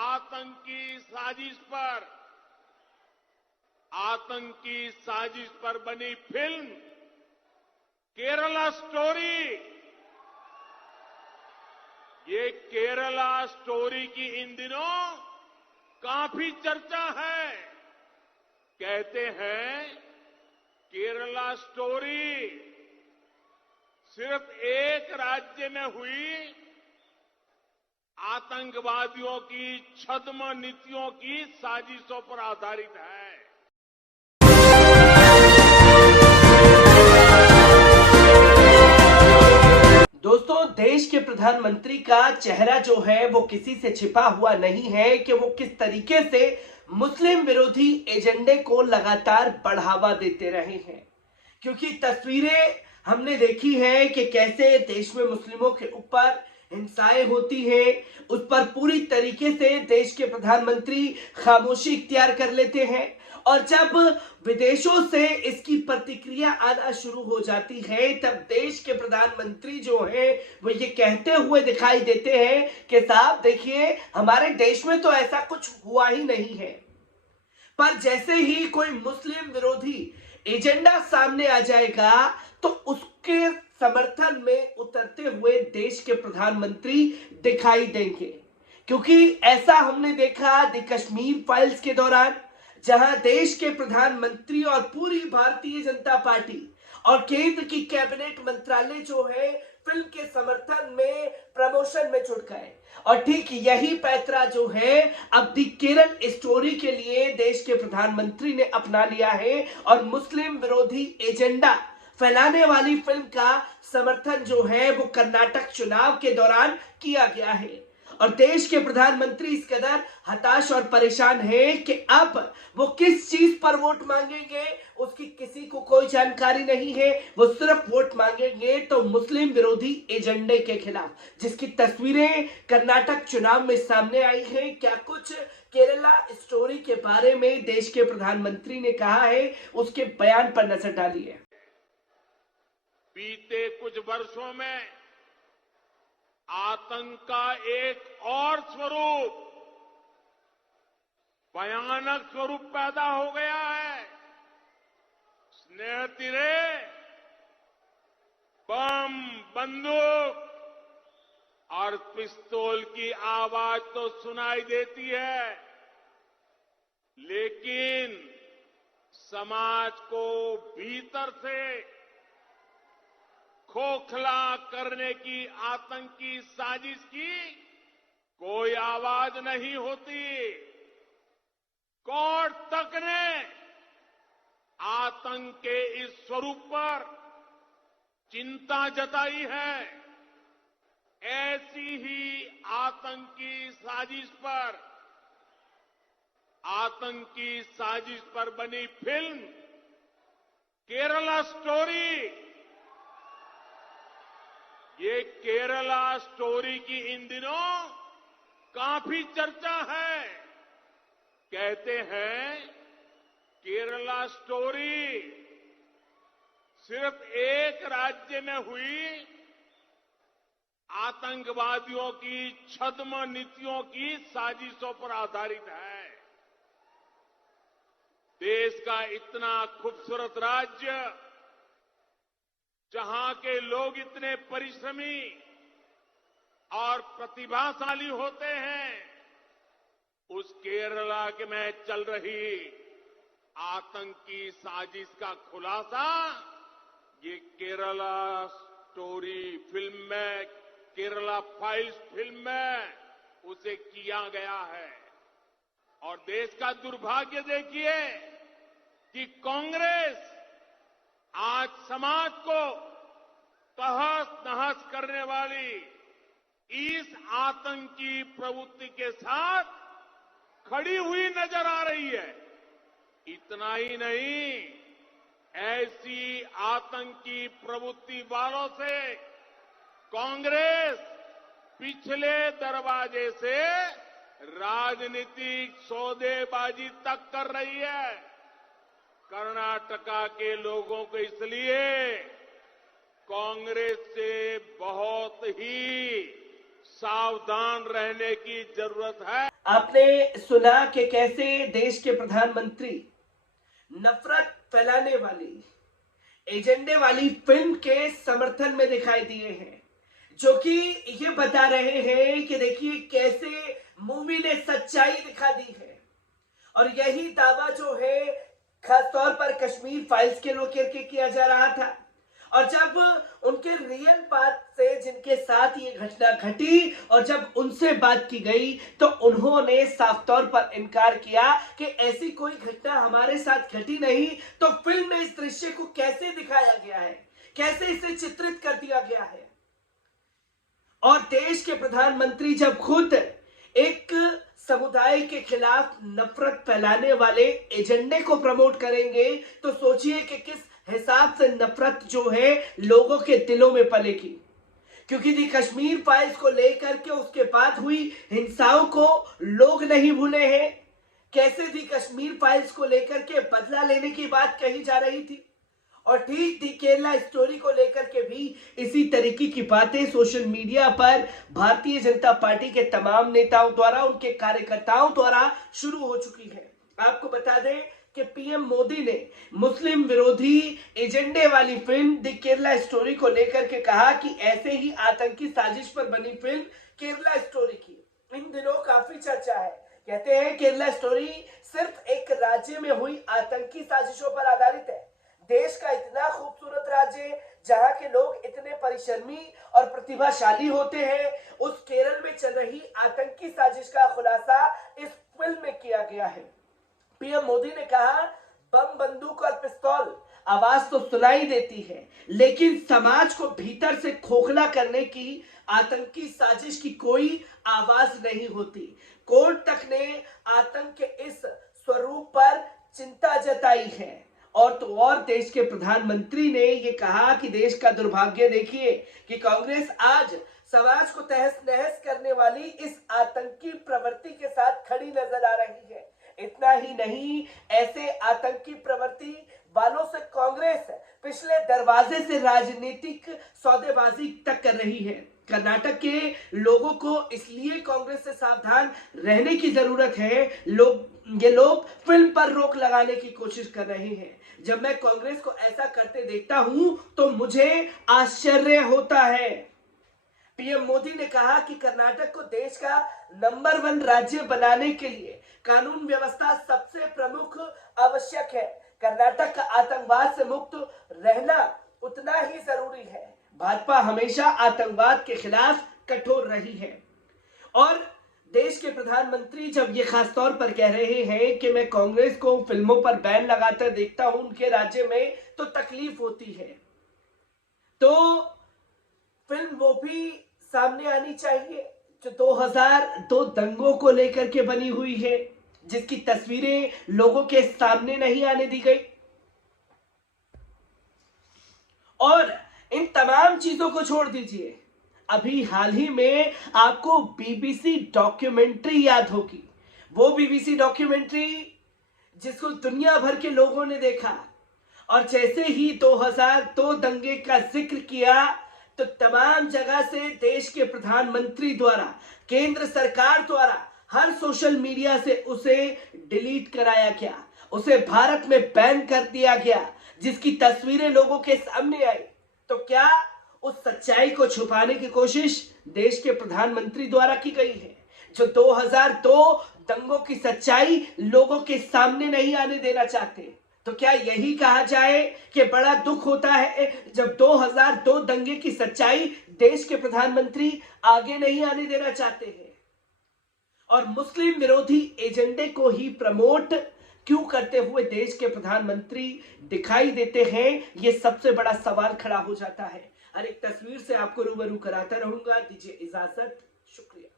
आतंकी साजिश पर बनी फिल्म केरला स्टोरी, ये केरला स्टोरी की इन दिनों काफी चर्चा है। कहते हैं केरला स्टोरी सिर्फ एक राज्य में हुई आतंकवादियों की छद्म नीतियों की साजिशों पर आधारित है। दोस्तों, देश के प्रधानमंत्री का चेहरा जो है वो किसी से छिपा हुआ नहीं है कि वो किस तरीके से मुस्लिम विरोधी एजेंडे को लगातार बढ़ावा देते रहे हैं। क्योंकि तस्वीरें हमने देखी है कि कैसे देश में मुस्लिमों के ऊपर हिंसाएं होती हैं, उस पर पूरी तरीके से देश के प्रधानमंत्री खामोशी इख्तियार कर लेते हैं। और जब विदेशों से इसकी प्रतिक्रिया आना शुरू हो जाती है, तब देश के प्रधानमंत्री जो है वो ये कहते हुए दिखाई देते हैं कि साहब देखिए, हमारे देश में तो ऐसा कुछ हुआ ही नहीं है। पर जैसे ही कोई मुस्लिम विरोधी एजेंडा सामने आ जाएगा तो उसके समर्थन में उतरते हुए देश के प्रधानमंत्री दिखाई देंगे। क्योंकि ऐसा हमने देखा द कश्मीर फाइल्स के दौरान, जहां देश के प्रधानमंत्री और पूरी भारतीय जनता पार्टी और केंद्र की कैबिनेट मंत्रालय जो है फिल्म के समर्थन में प्रमोशन में जुट गए। और ठीक यही पैतरा जो है अब दी केरल स्टोरी के लिए देश के प्रधानमंत्री ने अपना लिया है और मुस्लिम विरोधी एजेंडा फैलाने वाली फिल्म का समर्थन जो है वो कर्नाटक चुनाव के दौरान किया गया है। और देश के प्रधानमंत्री इस कदर हताश और परेशान है कि अब वो किस चीज पर वोट मांगेंगे उसकी किसी को कोई जानकारी नहीं है। वो सिर्फ वोट मांगेंगे तो मुस्लिम विरोधी एजेंडे के खिलाफ, जिसकी तस्वीरें कर्नाटक चुनाव में सामने आई हैं। क्या कुछ केरला स्टोरी के बारे में देश के प्रधानमंत्री ने कहा है, उसके बयान पर नजर डालिए। बीते कुछ वर्षों में आतंक का एक और स्वरूप, भयानक स्वरूप पैदा हो गया है। स्नेहतिरे, बम, बंदूक और पिस्तौल की आवाज तो सुनाई देती है, लेकिन समाज को भीतर से खोखला करने की आतंकी साजिश की कोई आवाज नहीं होती। कोर्ट तक ने आतंक के इस स्वरूप पर चिंता जताई है। ऐसी ही आतंकी साजिश पर बनी फिल्म केरला स्टोरी, ये केरला स्टोरी की इन दिनों काफी चर्चा है। कहते हैं केरला स्टोरी सिर्फ एक राज्य में हुई आतंकवादियों की छद्म नीतियों की साजिशों पर आधारित है। देश का इतना खूबसूरत राज्य, जहां के लोग इतने परिश्रमी और प्रतिभाशाली होते हैं, उस केरला के में चल रही आतंकी साजिश का खुलासा ये केरला स्टोरी फिल्म में, केरला फाइल्स फिल्म में उसे किया गया है। और देश का दुर्भाग्य देखिए कि कांग्रेस आज समाज को तहस नहस करने वाली इस आतंकी प्रवृत्ति के साथ खड़ी हुई नजर आ रही है। इतना ही नहीं, ऐसी आतंकी प्रवृत्ति वालों से कांग्रेस पिछले दरवाजे से राजनीतिक सौदेबाजी तक कर रही है। कर्नाटका के लोगों को इसलिए कांग्रेस से बहुत ही सावधान रहने की जरूरत है। आपने सुना कि कैसे देश के प्रधानमंत्री नफरत फैलाने वाली एजेंडे वाली फिल्म के समर्थन में दिखाई दिए हैं, जो कि ये बता रहे हैं कि देखिए कैसे मूवी ने सच्चाई दिखा दी है। और यही दावा जो है खासतौर पर कश्मीर फाइल्स के लेकर के किया जा रहा था। और जब उनके रियल बात से जिनके साथ ये घटना घटी और जब उनसे बात की गई तो उन्होंने साफ तौर पर इनकार किया कि ऐसी कोई घटना हमारे साथ घटी नहीं। तो फिल्म में इस दृश्य को कैसे दिखाया गया है, कैसे इसे चित्रित कर दिया गया है। और देश के प्रधानमंत्री जब खुद एक समुदाय के खिलाफ नफरत फैलाने वाले एजेंडे को प्रमोट करेंगे तो सोचिए कि किस हिसाब से नफरत जो है लोगों के दिलों में पलेगी। क्योंकि दी कश्मीर फाइल्स को लेकर के उसके बाद हुई हिंसाओं को लोग नहीं भूले हैं। कैसे दी कश्मीर फाइल्स को लेकर के बदला लेने की बात कही जा रही थी और ठीक दी केरला स्टोरी को लेकर के भी इसी तरीके की बातें सोशल मीडिया पर भारतीय जनता पार्टी के तमाम नेताओं द्वारा, उनके कार्यकर्ताओं द्वारा शुरू हो चुकी है। आपको बता दें कि पीएम मोदी ने मुस्लिम विरोधी एजेंडे वाली फिल्म दी केरला स्टोरी को लेकर के कहा कि ऐसे ही आतंकी साजिश पर बनी फिल्म केरला स्टोरी की इन दिनों काफी चर्चा है। कहते हैं केरला स्टोरी सिर्फ एक राज्य में हुई आतंकी साजिशों पर आधारित है। देश का इतना खूबसूरत राज्य जहां के लोग इतने परिश्रमी और प्रतिभाशाली होते हैं, उस केरल में चल रही आतंकी साजिश का खुलासा इस फिल्म में किया गया है। पीएम मोदी ने कहा, बम, बंदूक और पिस्तौल आवाज तो सुनाई देती है, लेकिन समाज को भीतर से खोखला करने की आतंकी साजिश की कोई आवाज नहीं होती। कोर्ट तक ने आतंक के इस स्वरूप पर चिंता जताई है। और तो और देश के प्रधानमंत्री ने यह कहा कि देश का दुर्भाग्य देखिए कि कांग्रेस आज समाज को तहस नहस करने वाली इस आतंकी प्रवृत्ति के साथ खड़ी नजर आ रही है। इतना ही नहीं, ऐसे आतंकी प्रवृत्ति वालों से कांग्रेस पिछले दरवाजे से राजनीतिक सौदेबाजी तक कर रही है। कर्नाटक के लोगों को इसलिए कांग्रेस से सावधान रहने की जरूरत है। ये लोग फिल्म पर रोक लगाने की कोशिश कर रहे हैं। जब मैं कांग्रेस को ऐसा करते देखता हूं तो मुझे आश्चर्य होता है। पीएम मोदी ने कहा कि कर्नाटक को देश का नंबर 1 राज्य बनाने के लिए कानून व्यवस्था सबसे प्रमुख आवश्यक है। कर्नाटक का आतंकवाद से मुक्त रहना उतना ही जरूरी है। भाजपा हमेशा आतंकवाद के खिलाफ कठोर रही है। और देश के प्रधानमंत्री जब ये खास तौर पर कह रहे हैं कि मैं कांग्रेस को फिल्मों पर बैन लगाते देखता हूं उनके राज्य में तो तकलीफ होती है, तो फिल्म वो भी सामने आनी चाहिए जो 2002 दंगों को लेकर के बनी हुई है, जिसकी तस्वीरें लोगों के सामने नहीं आने दी गई। और इन तमाम चीजों को छोड़ दीजिए, अभी हाल ही में आपको बीबीसी डॉक्यूमेंट्री याद होगी, वो बीबीसी डॉक्यूमेंट्री जिसको दुनिया भर के लोगों ने देखा। और जैसे ही 2002 दंगे का जिक्र किया तो तमाम जगह से देश के प्रधानमंत्री द्वारा, केंद्र सरकार द्वारा हर सोशल मीडिया से उसे डिलीट कराया गया, उसे भारत में बैन कर दिया गया, जिसकी तस्वीरें लोगों के सामने आई। तो क्या उस सच्चाई को छुपाने की कोशिश देश के प्रधानमंत्री द्वारा की गई है, जो 2002 दंगों की सच्चाई लोगों के सामने नहीं आने देना चाहते? तो क्या यही कहा जाए कि बड़ा दुख होता है जब 2002 दंगे की सच्चाई देश के प्रधानमंत्री आगे नहीं आने देना चाहते हैं? और मुस्लिम विरोधी एजेंडे को ही प्रमोट क्यों करते हुए देश के प्रधानमंत्री दिखाई देते हैं, ये सबसे बड़ा सवाल खड़ा हो जाता है। हर एक तस्वीर से आपको रूबरू कराता रहूंगा। दीजिए इजाजत, शुक्रिया।